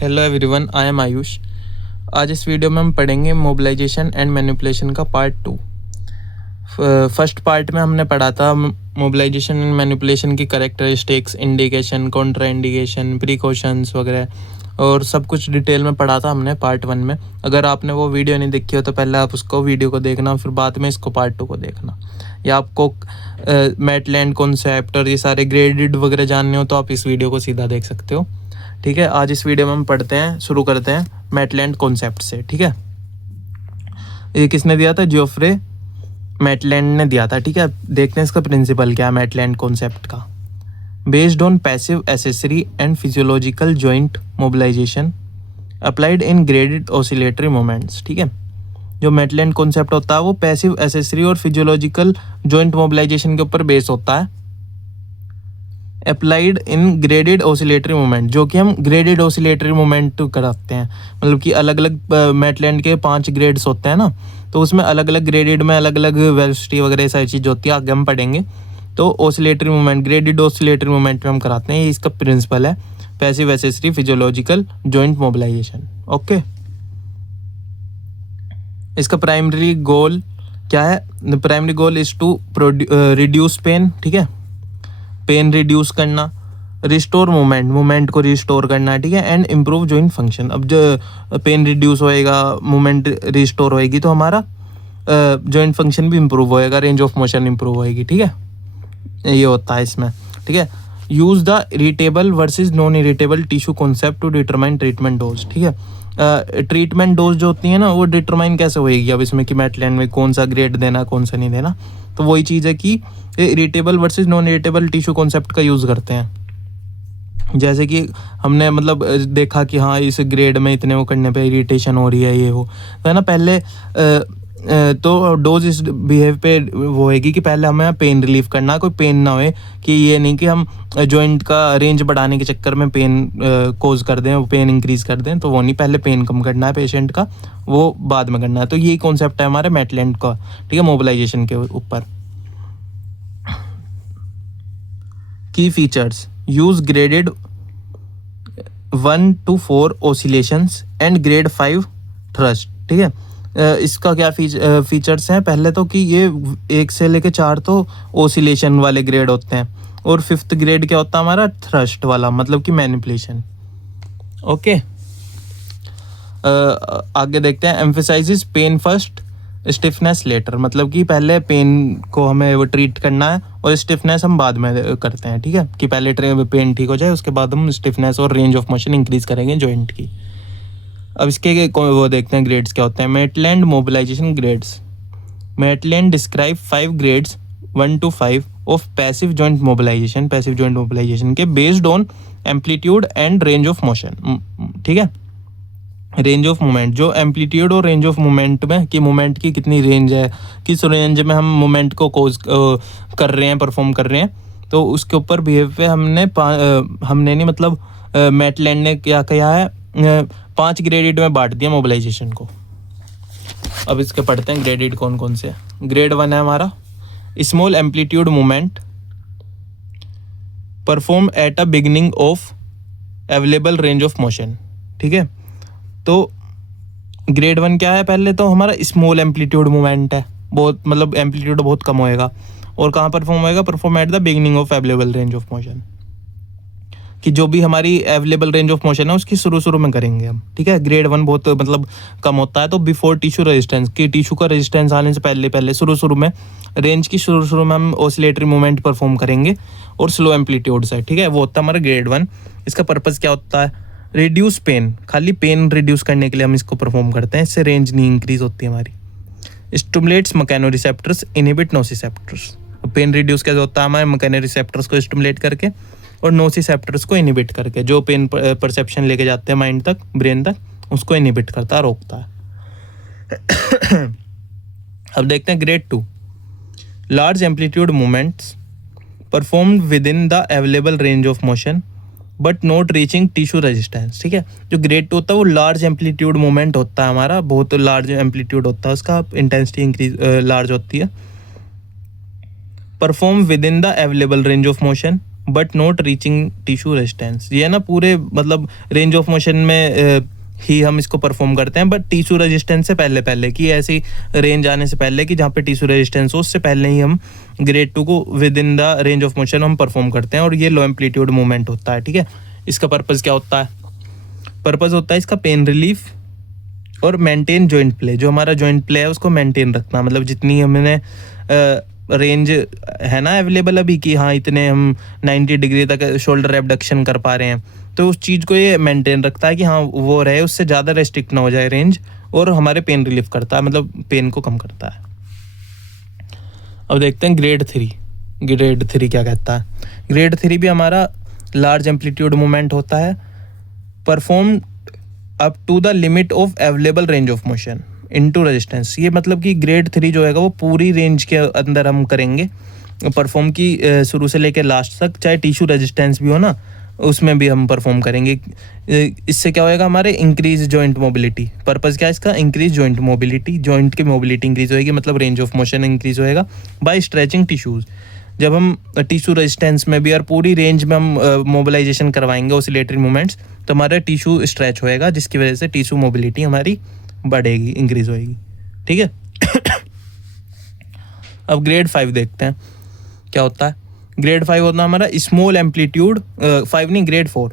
Hello everyone, I am Ayush. आज इस video में हम पढ़ेंगे मोबिलाइजेशन एंड मैनिपुलेशन का पार्ट 2। फर्स्ट पार्ट में हमने पढ़ा था मोबिलाइजेशन एंड मैनिपुलेशन की characteristics, indication, Contra indication, precautions वगैरह, और सब कुछ डिटेल में पढ़ा था हमने पार्ट 1 में। अगर आपने वो वीडियो नहीं देखी हो तो पहले आप उसको वीडियो को देखना, फिर बाद में इसको पार्ट 2 को देखना। या आपको मैटलैंड कॉन्सेप्ट और ये सारे ग्रेडेड वगैरह जानने हो तो आप इस वीडियो को सीधा देख सकते हो। ठीक है, आज इस वीडियो में हम पढ़ते हैं, शुरू करते हैं मैटलैंड कॉन्सेप्ट से। ठीक है, ये किसने दिया था? जोफ्रे मैटलैंड ने दिया था। ठीक है, देखते हैं इसका प्रिंसिपल क्या है मैटलैंड कॉन्सेप्ट का। Based on passive accessory and physiological joint mobilization applied in graded oscillatory moments. ठीक है, जो मैटलैंड कॉन्सेप्ट होता है वो पैसिव एसेसरी और फिजियोलॉजिकल जॉइंट मोबिलाइजेशन के ऊपर बेस होता है, applied in graded oscillatory moment, जो कि हम ग्रेडेड ऑसिलेटरी मोमेंट कराते हैं। मतलब कि अलग अलग मैटलैंड के 5 ग्रेड्स होते हैं ना, तो उसमें अलग अलग ग्रेडेड में अलग अलग वेलोसिटी वगैरह सारी चीज़ होती है, आगे हम पढ़ेंगे। तो oscillatory moment, graded oscillatory moment में हम कराते हैं, ये इसका प्रिंसिपल है, passive accessory physiological joint mobilization. Okay, इसका प्राइमरी गोल क्या है? Primary goal is to reduce pain. ठीक है, पेन रिड्यूस करना, रिस्टोर मोमेंट को रिस्टोर करना। ठीक है, एंड इम्प्रूव जॉइंट फंक्शन। अब जो पेन रिड्यूस होएगा, मोमेंट रिस्टोर होएगी, तो हमारा जॉइंट फंक्शन भी इम्प्रूव होएगा, रेंज ऑफ मोशन इम्प्रूव होएगी। ठीक है, ये होता है इसमें। ठीक है, use the irritable versus non irritable tissue concept to determine treatment dose. ठीक है, ट्रीटमेंट डोज जो होती है ना, वो डिटरमाइन कैसे होएगी अब इसमें कि मैटलैंड में कौन सा ग्रेड देना, कौन सा नहीं देना। तो वही चीज़ है कि irritable versus non irritable tissue concept का यूज़ करते हैं। जैसे कि हमने मतलब देखा कि हाँ, इस ग्रेड में इतने वो करने पे इरिटेशन हो रही है, ये हो, तो है ना। पहले तो डोज इस बिहेव पे वो होएगी कि पहले हमें पेन रिलीफ करना, कोई पेन ना होए, कि ये नहीं कि हम जॉइंट का रेंज बढ़ाने के चक्कर में पेन कोज कर दें, पेन इंक्रीज कर दें, तो वो नहीं, पहले पेन कम करना है पेशेंट का, वो बाद में करना है। तो यही कॉन्सेप्ट है हमारे मैटलैंड का। ठीक है, मोबिलाइजेशन के ऊपर। की features: use graded 1 to 4 oscillations and grade 5 thrust. ठीक है, इसका क्या फीचर्स हैं? पहले तो कि ये 1 से लेके 4 तो ऑसिलेशन वाले ग्रेड होते हैं, और 5th ग्रेड क्या होता है हमारा? थ्रस्ट वाला, मतलब कि मैनिपुलेशन। ओके, आगे देखते हैं। Emphasizes pain first, stiffness later, मतलब कि पहले पेन को हमें वो ट्रीट करना है और स्टिफनेस हम बाद में करते हैं। ठीक है, कि पहले पेन ठीक हो जाए, उसके बाद हम स्टिफनेस और रेंज ऑफ मोशन इंक्रीज करेंगे जॉइंट की। अब इसके वो देखते हैं ग्रेड्स क्या होते हैं। Maitland mobilization grades. Maitland describe 5 grades 1 to 5 of passive joint mobilization, passive joint mobilization के, based on amplitude and range of motion. ठीक है, रेंज ऑफ मोमेंट, जो एम्पलीट्यूड और रेंज ऑफ मोमेंट में, कि मोमेंट की कितनी रेंज है, किस रेंज में हम मोमेंट को कोज कर रहे हैं, परफॉर्म कर रहे हैं, तो उसके ऊपर बिहेव पे हमने नहीं, मतलब मैटलैंड ने क्या किया है, 5 ग्रेडेड में बांट दिया मोबिलाइजेशन को। अब इसके पढ़ते हैं ग्रेडेड कौन कौन से। ग्रेड 1 है हमारा small amplitude moment perform at a beginning of available range of motion. ठीक है, तो ग्रेड 1 क्या है? पहले तो हमारा स्मॉल एम्पलीट्यूड मूवमेंट है, बहुत मतलब एम्पलीट्यूड बहुत कम होएगा, और कहाँ परफॉर्म होएगा? Perform at the beginning of available range of motion, कि जो भी हमारी अवेलेबल रेंज ऑफ मोशन है उसकी शुरू में करेंगे हम। ठीक है, ग्रेड 1 बहुत मतलब कम होता है, तो बिफोर टिश्यू रेजिस्टेंस, कि टिश्यू का रेजिस्टेंस आने से पहले शुरू में रेंज की शुरू में हम ऑसिलेटरी मूवमेंट परफॉर्म करेंगे, और स्लो एम्पलीट्यूड से। ठीक है, वो होता है हमारा ग्रेड 1। इसका पर्पज़ क्या होता है? रिड्यूस पेन, खाली पेन रिड्यूस करने के लिए हम इसको परफॉर्म करते हैं, इससे रेंज नहीं इंक्रीज होती हमारी। Stimulates mechanoreceptors, inhibit nociceptors. Pain reduce कैसे होता है? हमारे मैकेनोरिसेप्टर्स को स्टिमुलेट करके और नोसिसेप्टर्स को इनहिबिट करके, जो पेन परसेप्शन लेके जाते हैं माइंड तक, ब्रेन तक, उसको इनहिबिट करता है, रोकता है। अब देखते हैं grade 2, large amplitude movements performed with in the available range of motion but not reaching tissue resistance. ठीक है, जो ग्रेड 2 होता है वो लार्ज एम्पलीट्यूड मूवमेंट होता है हमारा, बहुत लार्ज एम्पलीट्यूड होता है, उसका इंटेंसिटी इंक्रीज लार्ज होती है। Perform with in the available range of motion but not reaching tissue resistance. ये ना पूरे मतलब रेंज ऑफ मोशन में ही हम इसको परफॉर्म करते हैं, बट टिश्यू रेजिस्टेंस से पहले पहले कि ऐसी रेंज आने से पहले कि जहाँ पे टिश्यू रेजिस्टेंस हो, उससे पहले ही हम ग्रेड 2 को with in the range of motion हम परफॉर्म करते हैं। और ये लो एम्पलीट्यूड मूवमेंट होता है, ठीक है। इसका पर्पज़ क्या होता है? पर्पज़ होता है इसका पेन रिलीफ और मेंटेन जॉइंट प्ले। जो हमारा जॉइंट प्ले है उसको मेंटेन रखना, मतलब जितनी हमने रेंज है ना अवेलेबल अभी कि हाँ इतने हम 90 डिग्री तक शोल्डर एबडक्शन कर पा रहे हैं, तो उस चीज़ को ये मेंटेन रखता है कि हाँ वो रहे, उससे ज़्यादा रेस्ट्रिक्ट ना हो जाए रेंज, और हमारे पेन रिलीफ करता है, मतलब पेन को कम करता है। अब देखते हैं ग्रेड 3। ग्रेड 3 क्या कहता है? ग्रेड 3 भी हमारा लार्ज एम्पलीट्यूड मूवमेंट होता है, perform up to the limit of available range of motion into resistance. ये मतलब कि ग्रेड 3 जो है वो पूरी रेंज के अंदर हम करेंगे परफॉर्म की, शुरू से लेकर लास्ट तक, चाहे टिश्यू रेजिस्टेंस भी हो ना, उसमें भी हम परफॉर्म करेंगे। इससे क्या होएगा? हमारे इंक्रीज जॉइंट मोबिलिटी। पर्पज़ क्या है इसका? Increase joint mobility. जॉइंट की मोबिलिटी इंक्रीज होएगी, मतलब रेंज ऑफ मोशन इंक्रीज होएगा बाय स्ट्रेचिंग टिश्यूज। जब हम टिश्यू रेजिस्टेंस में भी और पूरी रेंज में हम मोबिलाइजेशन करवाएंगे ऑसिलेटरी मूवमेंट्स, तो हमारा टिश्यू स्ट्रेच होएगा, जिसकी वजह से टिश्यू मोबिलिटी हमारी बढ़ेगी, इंक्रीज होएगी, ठीक है। अब ग्रेड 5 देखते हैं क्या होता है। ग्रेड 5 होता है हमारा स्मॉल एम्पलीट्यूड, 5 नहीं ग्रेड 4,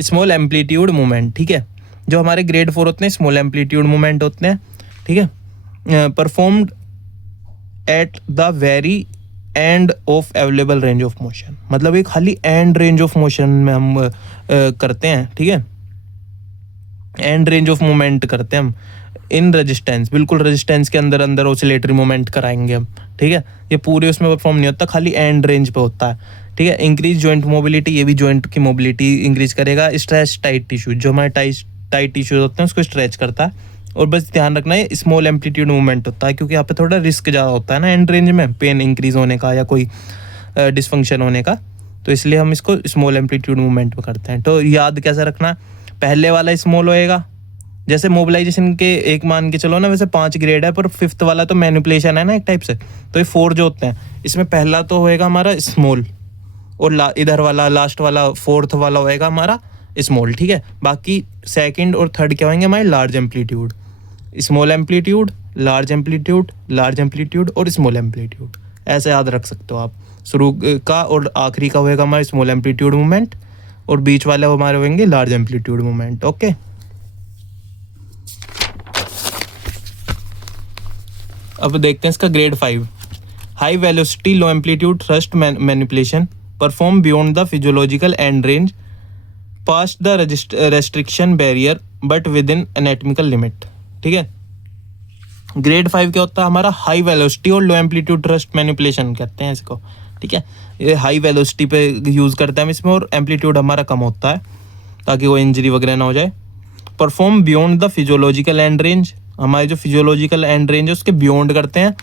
स्मॉल एम्पलीट्यूड मूवमेंट, ठीक है। जो हमारे ग्रेड 4 होते हैं स्मॉल एम्पलीट्यूड मूवमेंट होते हैं, ठीक है। Performed at the very end of available range of motion, मतलब एक खाली एंड रेंज ऑफ मोशन में हम करते हैं, ठीक है। एंड रेंज ऑफ मूवमेंट करते हैं हम इन रेजिस्टेंस, बिल्कुल रेजिस्टेंस के अंदर अंदर ऑसिलेटरी मूवमेंट कराएंगे हम, ठीक है। ये पूरे उसमें परफॉर्म नहीं होता, खाली एंड रेंज पे होता है, ठीक है। इंक्रीज जॉइंट मोबिलिटी, ये भी जॉइंट की मोबिलिटी इंक्रीज करेगा। स्ट्रेच टाइट टिश्यू, जो हमारे टाइट टिश्यूज होते हैं उसको स्ट्रेच करता है। और बस ध्यान रखना है स्मॉल एम्पलीट्यूड मूवमेंट होता है, क्योंकि यहाँ पे थोड़ा रिस्क ज़्यादा होता है ना एंड रेंज में, पेन इंक्रीज होने का या कोई डिसफंक्शन होने का, तो इसलिए हम इसको स्मॉल एम्पलीट्यूड मूवमेंट में करते हैं। तो याद कैसे रखना? पहले वाला स्मॉल होएगा, जैसे मोबिलाइजेशन के एक मान के चलो ना, वैसे 5 ग्रेड है, पर 5th वाला तो मैनिपुलेशन है ना एक टाइप से, तो ये 4 जो होते हैं, इसमें पहला तो होएगा हमारा स्मॉल, और इधर वाला लास्ट वाला 4th वाला होएगा हमारा स्मॉल, ठीक है। बाकी सेकंड और थर्ड क्या होंगे हमारे? Large amplitude, small amplitude, large amplitude, large amplitude और स्मॉल एम्पलीट्यूड, ऐसे याद रख सकते हो आप। शुरू का और आखिरी का होएगा हमारा स्मॉल एम्पलीट्यूड मूवमेंट, और बीच वाले हमारे होंगे लार्ज एम्पलीट्यूड मूवमेंट, ओके। अब देखते हैं इसका grade 5। High velocity low amplitude thrust manipulation perform beyond the physiological and range past the restriction barrier but with in anatomical limit, ठीक है। ग्रेड 5 क्या होता है हमारा? हाई वेलोसिटी और लो एम्पलीट्यूड थ्रस्ट मैनिपुलेशन कहते हैं इसको, ठीक है। ये हाई वेलोसिटी पे यूज़ करते हैं हम इसमें, और एम्पलीट्यूड हमारा कम होता है ताकि कोई इंजरी वगैरह ना हो जाए। Perform beyond the physiological and range, हमारे जो फिजियोलॉजिकल एंड रेंज है उसके बियॉन्ड करते हैं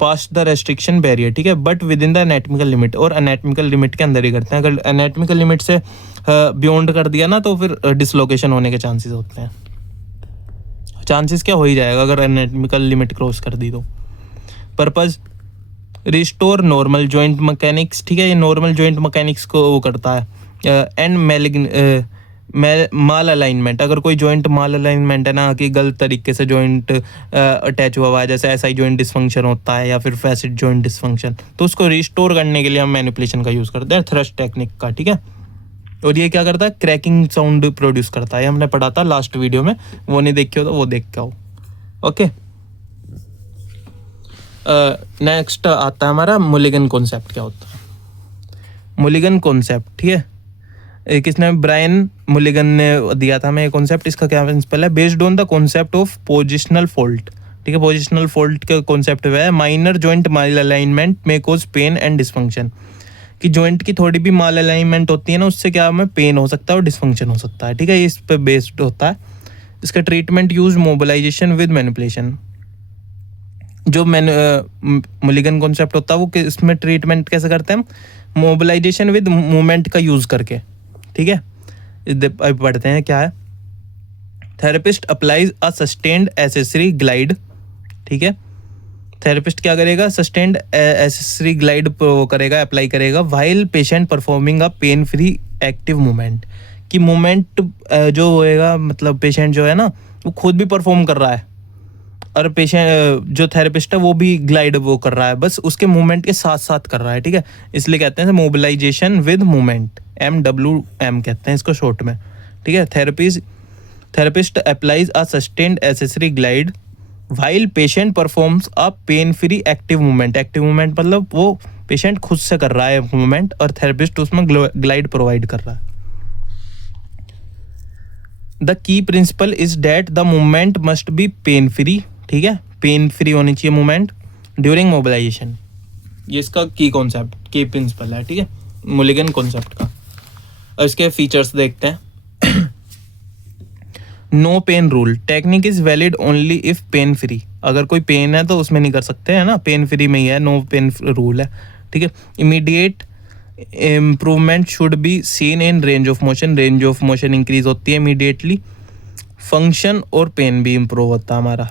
पास्ट द रेस्ट्रिक्शन बैरियर, ठीक है, but with in the anatomical limit, और एनाटॉमिकल लिमिट के अंदर ही करते हैं। अगर एनाटॉमिकल लिमिट से बियॉन्ड कर दिया ना, तो फिर डिसलोकेशन होने के चांसेस होते हैं। चांसेस क्या हो ही जाएगा अगर एनाटॉमिकल लिमिट क्रॉस कर दी तो। Purpose restore normal joint mechanics, ठीक है। ये नॉर्मल जॉइंट मैकेनिक्स को वो करता है। एंड माल अलाइनमेंट, अगर कोई जॉइंट माल अलाइनमेंट है ना कि गलत तरीके से जॉइंट अटैच हुआ हुआ है, जैसे ऐसा ही जॉइंट डिसफंक्शन होता है या फिर फैसिड जॉइंट डिसफंक्शन, तो उसको रिस्टोर करने के लिए हम मैनिपुलेशन का यूज़ करते हैं, थ्रस्ट टेक्निक का, ठीक है। और ये क्या करता है? क्रैकिंग साउंड प्रोड्यूस करता है। हमने पढ़ा था लास्ट वीडियो में, वो नहीं देखे हो तो वो देख के आओ, ओके। नेक्स्ट आता है हमारा मुलिगन कॉन्सेप्ट। क्या होता है मुलिगन कॉन्सेप्ट? ठीक है, किसने? ब्रायन मुलिगन ने दिया था हमें ये कॉन्सेप्ट। इसका क्या प्रिंसिपल है? Based on the concept of positional fault, ठीक है। पोजिशनल फॉल्ट का कॉन्सेप्ट है माइनर जॉइंट माल अलाइनमेंट में कोज पेन एंड डिसफंक्शन, कि जॉइंट की थोड़ी भी माल अलाइनमेंट होती है ना, उससे क्या हमें पेन हो सकता है और डिसफंक्शन हो सकता है, ठीक है। ये इस पे बेस्ड होता है। इसका treatment use mobilization with manipulation. जो मुलिगन कॉन्सेप्ट होता है वो इसमें ट्रीटमेंट कैसे करते हैं? मोबिलाइजेशन विद मूवमेंट का यूज करके, ठीक है। अब पढ़ते हैं क्या है। Therapist applies a sustained accessory glide, ठीक है, थेरेपिस्ट क्या करेगा, सस्टेन्ड एसेसरी ग्लाइड वो करेगा, अप्लाई करेगा while patient performing a pain free active movement, कि मूवमेंट जो होएगा मतलब पेशेंट जो है ना वो खुद भी परफॉर्म कर रहा है और पेशेंट जो थेरेपिस्ट है वो भी ग्लाइड वो कर रहा है, बस उसके मूवमेंट के साथ साथ कर रहा है, ठीक है। इसलिए कहते हैं मोबिलाइजेशन विद मूवमेंट, MWM कहते हैं इसको शॉर्ट में, ठीक है। Therapist applies a sustained accessory glide while patient performs a pain free active movement. Active movement मतलब वो पेशेंट खुद से कर रहा है मूवमेंट और थेरेपिस्ट उसमें ग्लाइड प्रोवाइड कर रहा है। The key principle is that the movement must be pain free, ठीक है, पेन फ्री होनी चाहिए मूवमेंट ड्यूरिंग मोबिलाइजेशन। ये इसका की कॉन्सेप्ट, की प्रिंसिपल है, ठीक है, मुलिगन कॉन्सेप्ट का। और इसके फीचर्स देखते हैं। No pain rule, technique is valid only if pain free, अगर कोई पेन है तो उसमें नहीं कर सकते है ना, पेन फ्री में ही है, नो पेन रूल है, ठीक है। Immediate improvement should be seen in range of motion, range of motion increase होती है इमीडिएटली, फंक्शन और पेन भी इम्प्रूव होता है हमारा।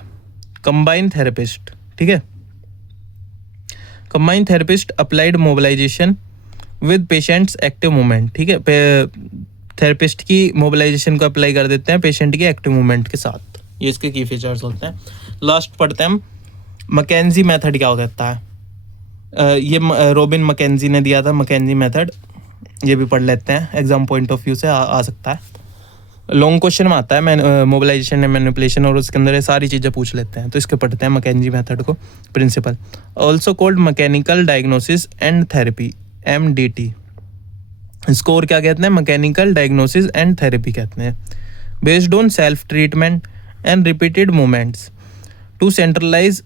कंबाइन थेरेपिस्ट, ठीक है, combine therapist applied mobilization with patient's active movement, ठीक है, थेरेपिस्ट की मोबिलाइजेशन को अप्लाई कर देते हैं पेशेंट के एक्टिव मूवमेंट के साथ। ये इसके की फीचर्स होते हैं। लास्ट पढ़ते हैं हम, मैकेंजी मेथड क्या होता है। ये रॉबिन मैकेंजी ने दिया था मैकेंजी मेथड, ये भी पढ़ लेते हैं, एग्जाम पॉइंट ऑफ व्यू से आ सकता है। लॉन्ग क्वेश्चन में आता है मोबिलाइजेशन एंड मैनिपुलेशन, और उसके अंदर ये सारी चीज़ें पूछ लेते हैं, तो इसके पढ़ते हैं मैकेंजी मेथड को। Principle also called mechanical diagnosis and therapy, MDT। स्कोर क्या कहते हैं, मैकेनिकल डायग्नोसिस एंड थेरेपी कहते हैं। Based on self treatment and repeated movements to centralize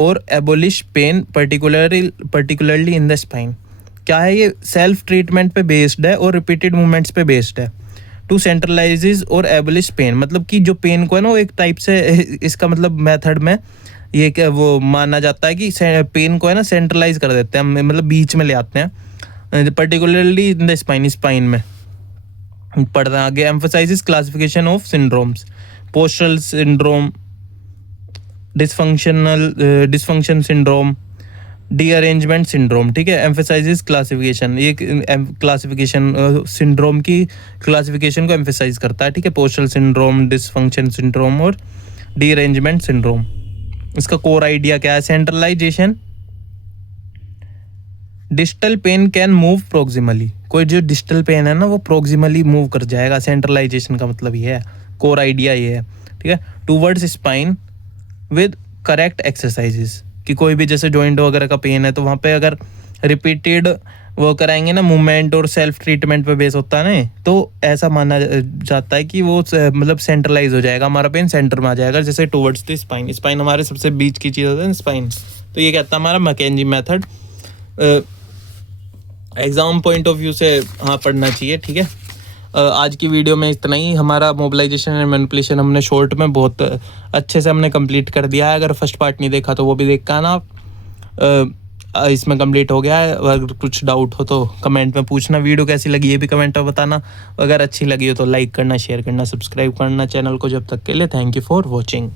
और abolish pain particularly in the spine. क्या है ये, सेल्फ ट्रीटमेंट पे बेस्ड है और रिपीटेड मूवमेंट्स पे बेस्ड है। टू सेंट्रलाइजेज और एबोलिश पेन, मतलब कि जो पेन को है ना वो एक टाइप से, इसका मतलब मेथड में ये क्या वो माना जाता है कि पेन को है ना सेंट्रलाइज कर देते हैं, मतलब बीच में ले आते हैं, पर्टिकुलरली इन द स्पाइन में। पढ़ना आगे, emphasizes classification of syndromes, postural syndrome, dysfunction syndrome, derangement syndrome, ठीक है। एम्फसाइजेस क्लासिफिकेशन, ये क्लासिफिकेशन सिंड्रोम की क्लासिफिकेशन को एम्फसाइज करता है, ठीक है। पोस्टरल सिंड्रोम, डिसफंक्शन सिंड्रोम और डीअरेंजमेंट सिंड्रोम। इसका कोर आइडिया क्या है, centralization, distal pain can move proximally, कोई जो डिस्टल पेन है ना वो प्रोक्सिमली मूव कर जाएगा, सेंट्रलाइजेशन का मतलब ये है, कोर आइडिया ये है, ठीक है। Towards spine with correct exercises, कि कोई भी जैसे जॉइंट वगैरह का पेन है तो वहाँ पे अगर रिपीटेड वो कराएंगे ना मूवमेंट और सेल्फ ट्रीटमेंट पे बेस होता है ना, तो ऐसा माना जाता है कि वो मतलब सेंट्रलाइज हो जाएगा, हमारा पेन सेंटर में आ जाएगा, जैसे टूवर्ड्स द स्पाइन। स्पाइन हमारे सबसे बीच की चीज़ होती है स्पाइन, तो ये कहता है हमारा McKenzie method. Exam point of view से हाँ पढ़ना चाहिए, ठीक है। आज की वीडियो में इतना ही। हमारा मोबिलाइजेशन एंड मैनिपुलेशन हमने शॉर्ट में बहुत अच्छे से हमने कंप्लीट कर दिया है। अगर फर्स्ट पार्ट नहीं देखा तो वो भी देख कर ना आप, इसमें कंप्लीट हो गया है। अगर कुछ डाउट हो तो कमेंट में पूछना। वीडियो कैसी लगी ये भी कमेंट में बताना। अगर अच्छी लगी हो तो लाइक करना, शेयर करना, सब्सक्राइब करना चैनल को। जब तक के लिए थैंक यू फॉर वॉचिंग।